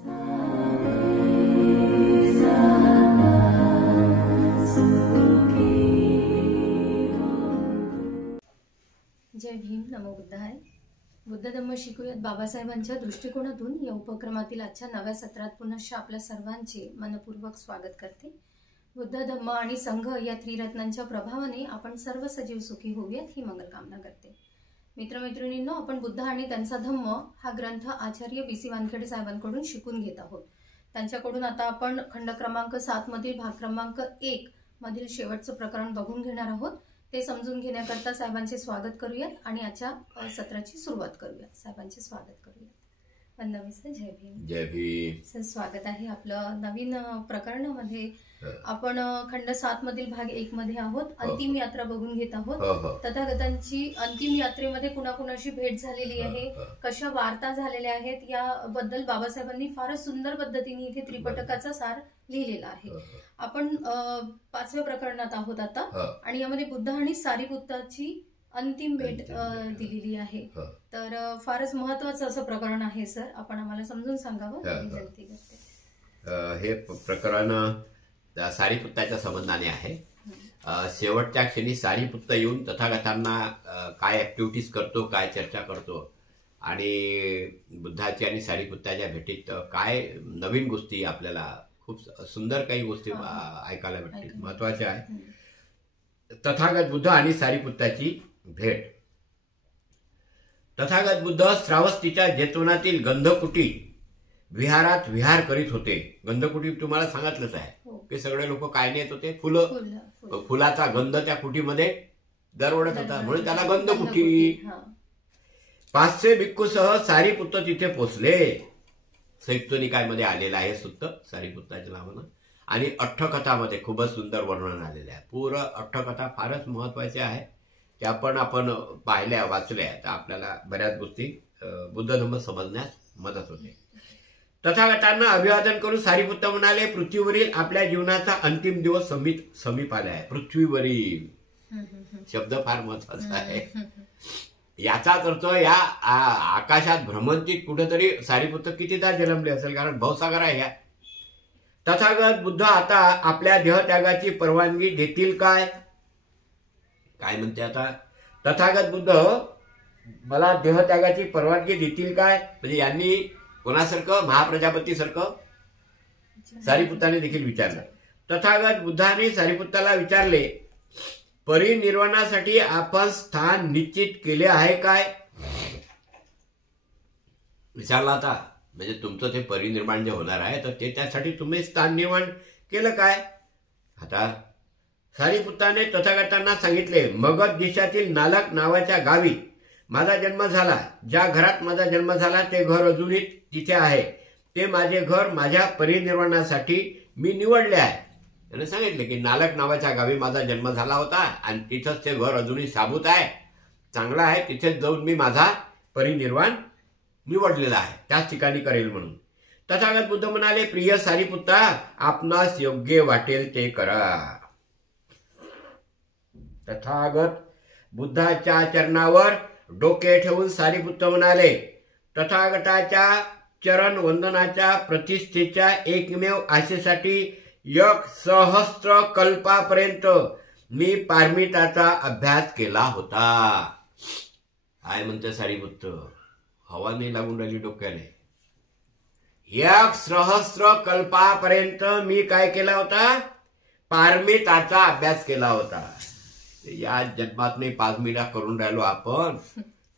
जय भीम, नमो बुद्धाय. बुद्ध धम्म शिकूयात बाबासाहेबांच्या दृष्टिकोनातून या उपक्रमातील आजच्या नव्या सत्रात पुनश्च आपल्या सर्वांचे मनपूर्वक स्वागत करते. बुद्ध धम्म आणि संघ या त्रिरत्नांच्या प्रभावाने आपण सर्व सजीव सुखी होऊयात ही मंगलकामना करते. मित्रमैत्रिणींनो, आपण बुद्ध आणि त्यांचा धम्म हा ग्रंथ आचार्य बी सी वानखेडे साहेबांकडून शिकून घेत आहोत. त्यांच्याकडून आता आपण खंड क्रमांक 7 मधील भाग क्रमांक 1 मधील शेवटचं प्रकरण बघून घेणार आहोत. ते समजून घेण्याकरता साहेबांचे स्वागत करूयात आणि आजच्या सत्राची सुरुवात करूयात. साहेबांचे स्वागत करूयात. वंदना सर, जय भीम. जय भीम सर, स्वागत आहे आपलं नवीन प्रकरणामध्ये. आपण खंड 7 मधील भाग 1 मध्ये आहोत. अंतिम यात्रा बघून घेत आहोत. तथागतांची अंतिम यात्रेमध्ये कुणाकुणाशी भेट झालेली आहे, कशा वार्ता झालेल्या आहेत याबद्दल बाबासाहेबांनी फारच सुंदर पद्धतीने इथे त्रिपिटकाचा सार लिहिलेला आहे. आपण 5व्या प्रकरणात आहोत आता, आणि यामध्ये बुद्ध आणि सारीपुत्ताची अंतिम भेट दिलेली आहे. तर फारच महत्वाचं असं प्रकरण आहे. सर, आपण आम्हाला समजून सांगावं विनंती करते. हे प्रकरण सारीपुत्ताच्या संबंधाने आहे. शेवटच्या क्षणी सारीपुत्त येऊन तथागतांना काय ऍक्टिव्हिटीज करतो, काय चर्चा करतो, आणि बुद्धाची आणि सारीपुत्ताच्या भेटीत काय नवीन गोष्टी आपल्याला खूप सुंदर काही गोष्टी ऐकायला भेटतील, महत्वाच्या आहे. तथागत बुद्ध आणि सारीपुत्ताची भेट. तथागत बुद्ध श्रावस्तीच्या जेतवनातील गंधकुटी विहारात विहार करीत होते. गंधकुटी तुम्हाला सांगितलंच आहे की सगळे लोक काय नेत होते, फुलं. फुलाचा गंध त्या कुटीमध्ये दरवडत होता, म्हणून त्याला गंधकुटी. 500 भिक्खूसह सारीपुत्त तिथे पोचले. संयुक्त निकायमध्ये आलेला आहे सुत्त सारीपुत्ताच्या नावानं, आणि अठ्ठकथामध्ये खूपच सुंदर वर्णन आलेलं आहे. पूर्ण अठ्ठकथा फारच महत्वाच्या आहे. त्या पण आपण पाहिल्या, वाचल्या, तर आपल्याला बऱ्याच गोष्टी बुद्ध धम्म समजण्यास मदत होते. तथागतांना अभिवादन करून सारीपुत्त म्हणाले, पृथ्वीवरील आपल्या जीवनाचा अंतिम दिवस समीप आला आहे. पृथ्वीवरील शब्द फार महत्वाचा आहे. याचाच अर्थ या आकाशात भ्रमंतीत कुठेतरी सारीपुत्त कितीदा जन्मले असेल, कारण भवसागर आहे. तथागत बुद्ध आता आपल्या देहत्यागाची परवानगी देतील काय? काय म्हणते आता तथागत बुद्ध, मला देहत्यागाची परवानगी देतील काय? म्हणजे यांनी कोणासारखं, महाप्रजापतीसारखं सारीपुत्ताने देखील विचारलं. तथागत बुद्धाने सारीपुत्ताला विचारले, परिनिर्वाणासाठी आपण स्थान निश्चित केले आहे काय? विचारला आता, म्हणजे तुमचं ते परिनिर्वाण जे होणार आहे तर ते त्यासाठी तुम्ही स्थान निर्माण केलं काय? आता सारीपुत्ताने तथागतांना सांगितले, मगध देशातील नालक नावाच्या गावी माझा जन्म झाला. ज्या घरात माझा जन्म झाला ते घर अजूनही तिथे आहे. ते माझे घर माझ्या परिनिर्वाणासाठी मी निवडले आहे. त्याने सांगितले की नालक नावाच्या गावी माझा जन्म झाला होता आणि तिथंच ते घर अजूनही साबूत आहे, चांगलं आहे. तिथेच जाऊन मी माझा परिनिर्वाण निवडलेला आहे, त्याच ठिकाणी करेल म्हणून. तथागत बुद्ध म्हणाले, प्रिय सारीपुत्ता, आपणास योग्य वाटेल ते करा. तथागत बुद्धाच्या चरणावर डोके ठेवून सारीपुत्त म्हणाले, तथागताच्या चरण वंदनाच्या प्रतिष्ठेच्या एकमेव आशेसाठी 1,000 कल्पापर्यंत मी पारमिताचा अभ्यास केला होता. काय म्हणते सारीपुत्त, हवा नाही लागून राहिली डोक्याने. 1,000 कल्पापर्यंत मी काय केला होता? पारमिताचा अभ्यास केला होता. या जन्मात नाही 5 मिनिटा करून राहिलो आपण.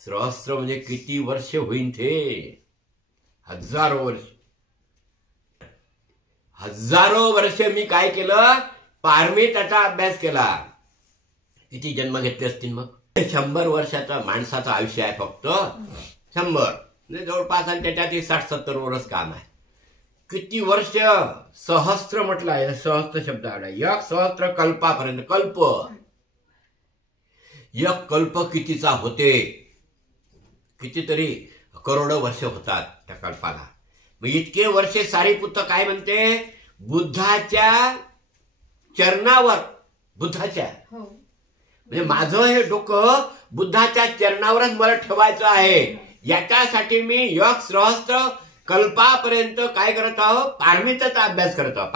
1,000 म्हणजे किती वर्ष होईन ते? हजारो वर्ष मी काय केलं? पारमिताचा अभ्यास केला. किती जन्म घेतले असतील मग? 100 वर्षाचं माणसाचं आयुष्य आहे फक्त. 100 म्हणजे जवळपास, आणि त्याच्यात 60-70 वर्ष काम आहे. किती वर्ष? सहस्त्र म्हटलं आहे, सहस्त्र शब्द आला. 1,000 कल्पापर्यंत. कल्प, एक कल्प कितीचा होते? कितीतरी करोडो वर्ष होतात त्या कल्पाला. मग इतके वर्षे सारीपुत्त काय म्हणते? बुद्धाच्या चरणावर, बुद्धाच्या, म्हणजे माझं हे डोकं बुद्धाच्या चरणावरच मला ठेवायचं आहे. याच्यासाठी मी 1,000 कल्पापर्यंत काय करत आहोत? पारमिताचा अभ्यास करत आहोत.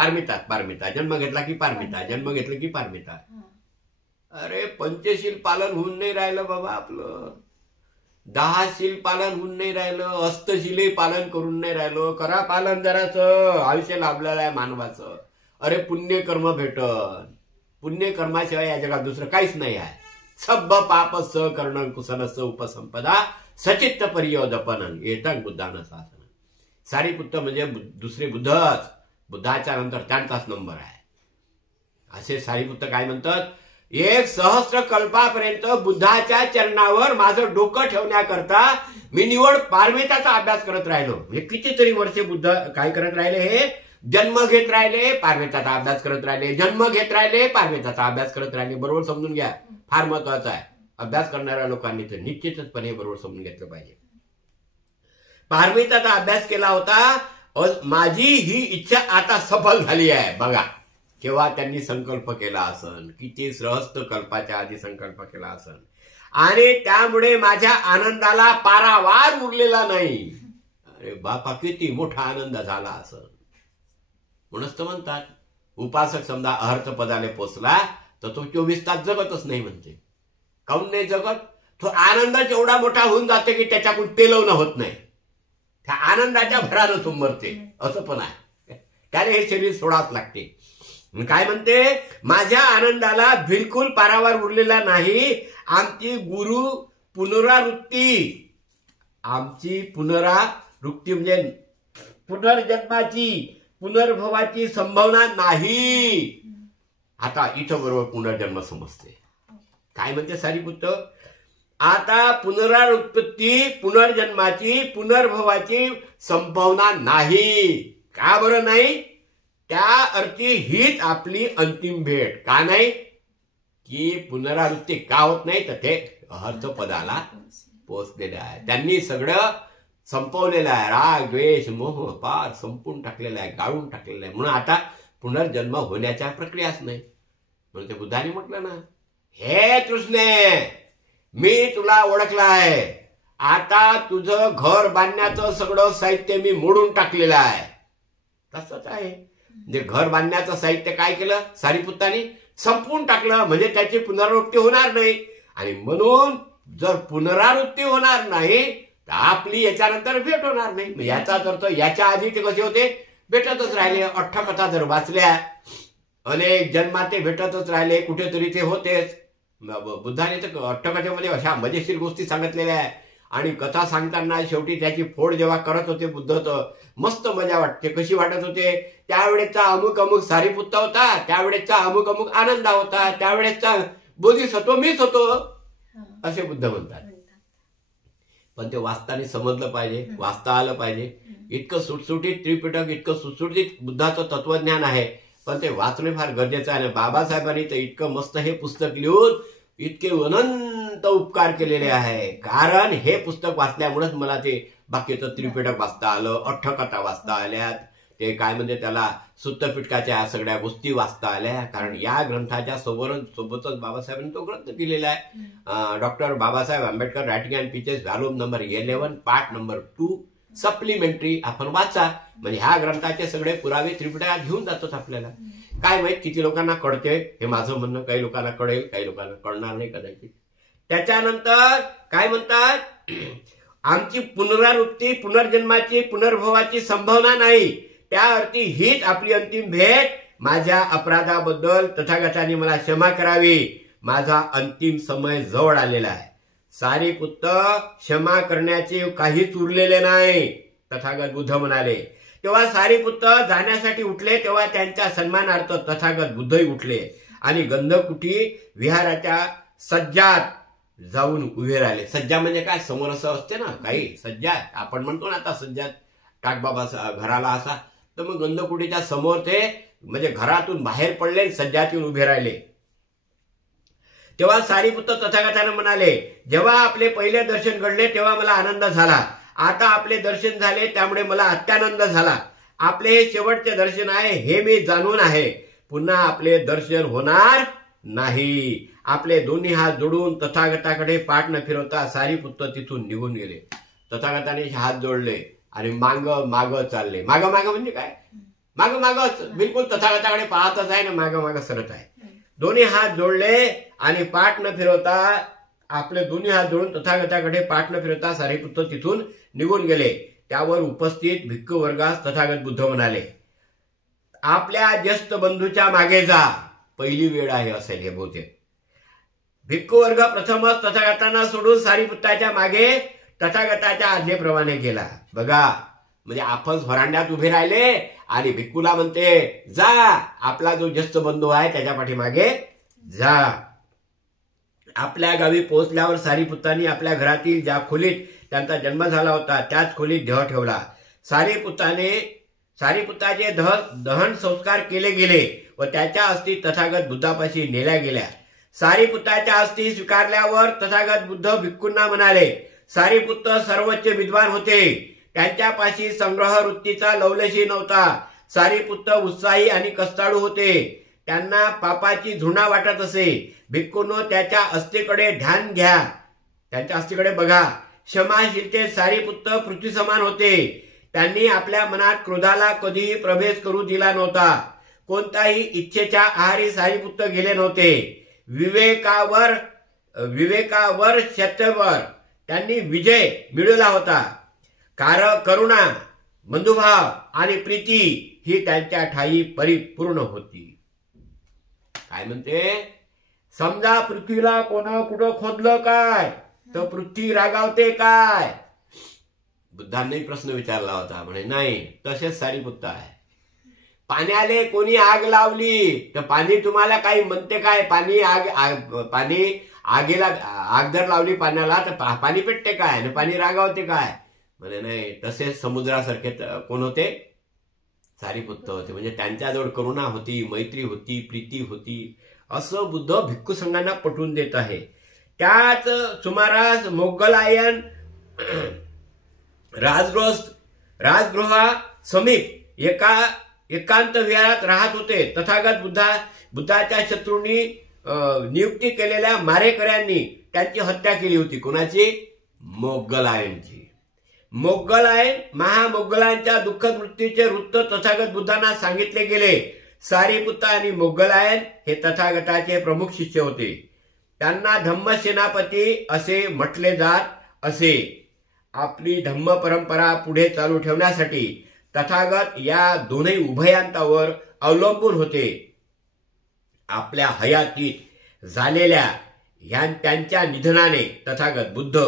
पारमिता जन्म घेतला की पारमिता, जन्म घेतलं की पारमिता. अरे पंचशील पालन होऊन नाही राहिलं बाबा आपलं, 10 शील पालन होऊन नाही राहिलं, अष्टशीलही पालन करून नाही राहिलो. करा पालन जराचं, आयुष्य लाभलेलं आहे मानवाचं. अरे पुण्यकर्म भेटन, पुण्यकर्माशिवाय या जगात दुसरं काहीच नाही आहे. सब पाप स कर्ण कुसलस उपसंपदा सचित्त परियोदपन येतं बुद्धानं शासन. सारीपुत्त म्हणजे दुसरे बुद्धच, बुद्धाच्या नंतर त्यांचाच नंबर आहे. असे सारीपुत्त काय म्हणतात? 1 सहस्त्र कल्पापर्यंत बुद्धाच्या चरणावर माझं डोकं ठेवण्याकरता मी निवड पारमिताचा अभ्यास करत राहिलो. म्हणजे कितीतरी वर्षे बुद्ध काय करत राहिले? हे जन्म घेत राहिले, पारमिताचा अभ्यास करत राहिले, जन्म घेत राहिले, पारमिताचा अभ्यास करत राहिले. बरोबर समजून घ्या, फार महत्वाचं आहे. अभ्यास करणाऱ्या लोकांनी तर निश्चितचपणे बरोबर समजून घेतलं पाहिजे. पारमिताचा अभ्यास केला होता. माझी ही इच्छा आता सफल झाली आहे. बघा केव्हा त्यांनी संकल्प केला असन, किती सहस्त्र कल्पाच्या आधी संकल्प केला असन, आणि त्यामुळे माझ्या आनंदाला पारावार उरलेला नाही. अरे बापा किती मोठा आनंद झाला असन. म्हणूनच तर म्हणतात उपासक समजा अहर्थ पदाने पोचला तर तो 24 तास जगतच नाही म्हणते. काऊन नाही जगत? तो आनंदच एवढा मोठा होऊन जाते की त्याच्याकडून पेलवणं होत नाही. त्या आनंदाच्या भरानं तो मरते. असं पण आहे, त्याने हे शरीर सोडावंच लागते. काय म्हणते? माझ्या आनंदाला बिलकुल पारावार उरलेला नाही. आमची गुरु पुनरावृत्ती, आमची पुनरावृत्ती म्हणजे पुनर्जन्माची पुनर्भवाची संभावना नाही. आता इथं बरोबर पुनर्जन्म समजते. काय म्हणते सारीपुत्त? आता पुनरावृत्ती पुनर्जन्माची पुनर्भवाची संभावना नाही. का बरं नाही? त्या अर्थी हीच आपली अंतिम भेट. का नाही? की पुनरावृत्ती का होत नाही? तर ते अहर्थ पदाला पोचलेले आहे. त्यांनी सगळं संपवलेलं आहे. राग द्वेष मोह पार संपून टाकलेला आहे, गाळून टाकलेला आहे. म्हणून आता पुनर्जन्म होण्याच्या प्रक्रियाच नाही. म्हणून ते बुद्धाने म्हटलं ना, हे तृष्णे मी तुला ओळखलं आहे. आता तुझं घर बांधण्याचं सगळं साहित्य मी मोडून टाकलेलं आहे. तसंच आहे. म्हणजे घर बांधण्याचं साहित्य काय केलं? सारीपुत्ताने संपून टाकलं. म्हणजे त्याची पुनरावृत्ती होणार नाही. आणि म्हणून जर पुनरावृत्ती होणार नाही तर आपली याच्यानंतर भेट होणार नाही. याचाच अर्थ याच्या आधी ते कसे होते? भेटतच राहिले. 8 कथा जर वाचल्या, अनेक जन्मात ते भेटतच राहिले, कुठेतरी ते होतेच. बुद्धाने तर 8 कथेमध्ये अशा मजेशीर गोष्टी सांगितलेल्या आहे. आणि कथा सांगताना शेवटी त्याची फोड जेव्हा करत होते बुद्ध तर मस्त मजा वाटते. कशी वाटत होते? त्यावेळेचा अमुक अमुक सारीपुत्त होता, त्यावेळेचा अमुक अमुक आनंद होता, त्यावेळेचा बोधिसत्व मीच होतो, असे बुद्ध म्हणतात. पण ते वाचताना समजलं पाहिजे, वाचता आलं पाहिजे. इतकं सुटसुटीत त्रिपिटक, इतकं सुटसुटीत बुद्धाचं तत्वज्ञान आहे, पण ते वाचणे फार गरजेचं आहे. बाबासाहेबांनी तर इतकं मस्त हे पुस्तक लिहून इतके अनंत उपकार केलेले आहे. कारण हे पुस्तक वाचल्यामुळेच मला ते बाकीचं त्रिपिटक वाचता आलं, 8 कथा वाचता आल्यात, ते काय म्हणजे त्याला सुत्तपिटकाच्या सगळ्या गोष्टी वाचता आल्या. कारण या ग्रंथाच्या सोबतच बाबासाहेबांनी तो ग्रंथ दिलेला आहे. Doctor Babasaheb Ambedkar writing and speeches volume number 11 part number 2 supplementary आपण वाचा. म्हणजे ह्या ग्रंथाचे सगळे पुरावे त्रिपिटकात घेऊन जातात आपल्याला. काय माहित किती लोकांना कळते, हे माझं म्हणणं. काही लोकांना कळेल, काही लोकांना कळणार नाही कदाचित. त्याच्यानंतर काय म्हणतात? आमची पुनरावृत्ती पुनर्जन्माची पुनर्भवाची संभावना नाही. त्या अर्थी हीच आपली अंतिम भेट. माझ्या अपराधाबद्दल तथागतांनी मला क्षमा करावी. माझा अंतिम समय जवळ आलेला आहे. सारीपुत्त क्षमा करण्याचे काहीच उरलेले नाही, तथागत बुद्ध म्हणाले. तेव्हा सारीपुत्त जाण्यासाठी उठले, तेव्हा त्यांच्या सन्मानार्थ तथागत बुद्धही उठले आणि गंधकुटी विहाराच्या सज्जात जाऊन उभे राहिले. सज्जा म्हणजे काय? समोर असं असते ना काही सज्जा, आपण म्हणतो ना आता सज्जात टाक बाबा घराला असा. तर मग गंधकुटीच्या समोर ते म्हणजे घरातून बाहेर पडले, सज्जातून उभे राहिले. तेव्हा सारीपुत्त तथागतांना म्हणाले, जेव्हा आपले पहिले दर्शन घडले तेव्हा मला आनंद झाला. आता आपले दर्शन झाले त्यामुळे मला अत्यानंद झाला. आपले हे शेवटचे दर्शन आहे हे मी जाणून आहे. पुन्हा आपले दर्शन होणार नाही. आपले दोन्ही हात जोडून तथागताकडे पाठ न फिरवता सारीपुत्त तिथून निघून गेले. तथागताने हात जोडले आणि माग माग चालले. माग माग म्हणजे काय? माग माग बिलकुल तथागताकडे पाहतच आहे ना, माग माग सरत आहे. दोन्ही हात जोडले आणि पाठ न फिरवता, आपले दोन्ही हात जोडून तथागताकडे पाठ न फिरवता सारिपुत्त तिथून निघून गेले. त्यावर उपस्थित भिक्खू वर्गास तथागत बुद्ध म्हणाले, आपल्या ज्येष्ठ बंधूच्या मागे जा. पहिली वेळ आहे असेल हे बहुतेक. भिक्खू वर्ग प्रथमच तथागतांना सोडून सारिपुत्ताच्या मागे तथागताच्या आज्ञेप्रमाणे गेला. बघा, म्हणजे आपण व्हरांड्यात उभे राहिले आणि भिक्खूला म्हणते जा, आपला जो ज्येष्ठ बंधू आहे त्याच्या पाठीमागे जा. आपल्या गावी पोहोचल्यावर सारिपुत्तांनी आपल्या घरातील ज्या खोलीत त्यांचा जन्म झाला होता त्याच खोलीत देह ठेवला. सारिपुत्ताचे दहन संस्कार केले गेले व त्याच्या अस्थी तथागत बुद्धापाशी नेल्या गेल्या. सारिपुत्ताच्या अस्थी स्वीकारल्यावर तथागत बुद्ध भिक्खूंना म्हणाले, सारिपुत्त सर्वोच्च विद्वान होते. त्यांच्यापाशी संग्रह वृत्तीचा लवलेशी नव्हता. सारिपुत्त उत्साही आणि कष्टाळू होते. त्यांना पापाची झुणा वाटत असे. भिक्खूंनो, त्याच्या अस्थीकडे ध्यान घ्या, त्यांच्या अस्थीकडे बघा. क्षमाशीलतेत सारिपुत्त पृथ्वी समान होते. त्यांनी आपल्या मनात क्रोधाला कधीही प्रवेश करू दिला नव्हता. कोणताही इच्छेच्या आहारी सारिपुत्त गेले नव्हते. विवेकावर सत्तेवर त्यांनी विजय मिळवला होता. करुणा, बंधुभाव आणि प्रीती ही त्यांच्या ठाई परिपूर्ण होती. काय म्हणते? समजा पृथ्वीला कोणा कुठं खोदलं काय तर पृथ्वी रागावते काय? बुद्धांनी प्रश्न विचारला होता. म्हणे नाही, तसेच सारिपुत्त आहे. पाण्याले कोणी आग लावली तर पाणी तुम्हाला काही म्हणते काय? पाणी आगीला आग जर लावली पाण्याला तर पाणी पेटते काय आणि पाणी रागावते काय? म्हणे नाही, तसेच समुद्रासारखे कोण होते? सारिपुत्त होते. म्हणजे त्यांच्याजवळ करुणा होती, मैत्री होती, प्रीती होती, असं बुद्ध भिक्खू संघांना पटवून देत आहे. त्याच सुमारास मोगलायन राजगृहा समीप एकांत विहारात राहत होते. तथागत बुद्धाच्या शत्रूंनी नियुक्ती केलेल्या मारेकऱ्यांनी त्यांची हत्या केली होती. कोणाची? मोगलायनची. मोगलायन महामोगलांच्या दुःखद मृत्यूचे वृत्त तथागत बुद्धांना सांगितले गेले. सारिपुत्त आणि मोगलायन हे तथागताचे प्रमुख शिष्य होते. त्यांना धम्म सेनापती असे म्हटले जात असे. आपली धम्म परंपरा पुढे चालू ठेवण्यासाठी तथागत या दोन्ही उभयांतावर अवलंबून होते. आपल्या हयातीत झालेल्या त्यांच्या निधनाने तथागत बुद्ध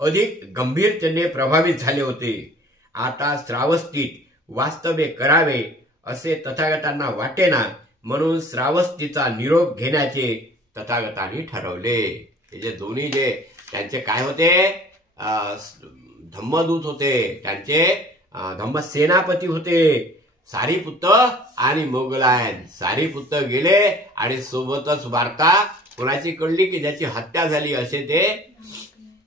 अधिक गंभीरतेने प्रभावित झाले होते. आता श्रावस्तीत वास्तव्य करावे असे तथागतांना वाटेना, म्हणून श्रावस्तीचा निरोप घेण्याचे तथागतांनी ठरवले. हे जे दोन्ही जे त्यांचे काय होते? धम्मदूत होते, त्यांचे धम्मसेनापती होते, सारिपुत्त आणि मोगलायन. सारिपुत्त गेले आणि सोबतच वार्ता कोणाची कळली की ज्याची हत्या झाली असे ते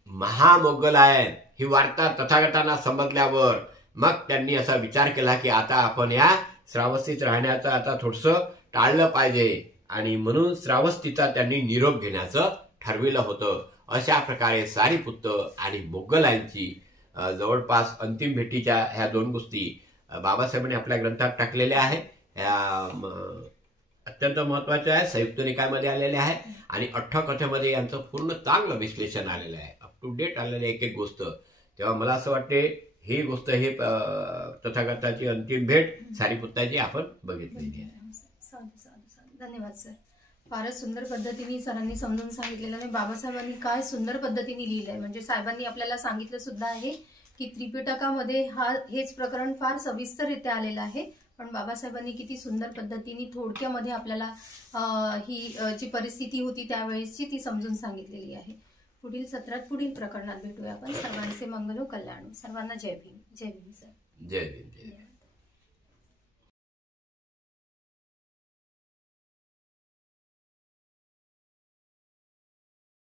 महामोगलायन. ही वार्ता तथागतांना समजल्यावर मग त्यांनी असा विचार केला की आता आपण या श्रावस्तीत राहण्याचं आता थोडंसं टाळलं पाहिजे आणि म्हणून श्रावस्तीचा त्यांनी निरोप घेण्याचं ठरविलं होतं. अशा प्रकारे सारिपुत्त आणि मोगलायनची जवळपास अंतिम भेटीच्या ह्या दोन गोष्टी बाबासाहेबांनी आपल्या ग्रंथात टाकलेल्या आहे. अत्यंत महत्वाच्या आहे. संयुक्त निकायमध्ये आलेले आहे आणि अठ्ठकथेमध्ये यांचं पूर्ण चांगलं विश्लेषण आलेलं आहे. अप टू डेट आलेली एक एक गोष्ट. तेव्हा मला असं वाटते ही गोष्ट हे तथागताची अंतिम भेट सारिपुत्ताची आपण बघितलेली आहे. धन्यवाद सर. फारच सुंदर पद्धतीने सरांनी समजून सांगितलेलं आहे. बाबासाहेबांनी काय सुंदर पद्धतीने लिहिलंय. म्हणजे साहेबांनी आपल्याला सांगितलं सुद्धा आहे की त्रिपिटकामध्ये हेच प्रकरण फार सविस्तररित्या आलेलं आहे, पण बाबासाहेबांनी किती सुंदर पद्धतीने थोडक्यामध्ये आपल्याला ही जी परिस्थिती होती त्यावेळेसची ती समजून सांगितलेली आहे. पुढील सत्रात पुढील प्रकरणात भेटूया आपण. सर्वांचे मंगल कल्याण. सर्वांना जय भीम. जय भीम सर. जय भीम.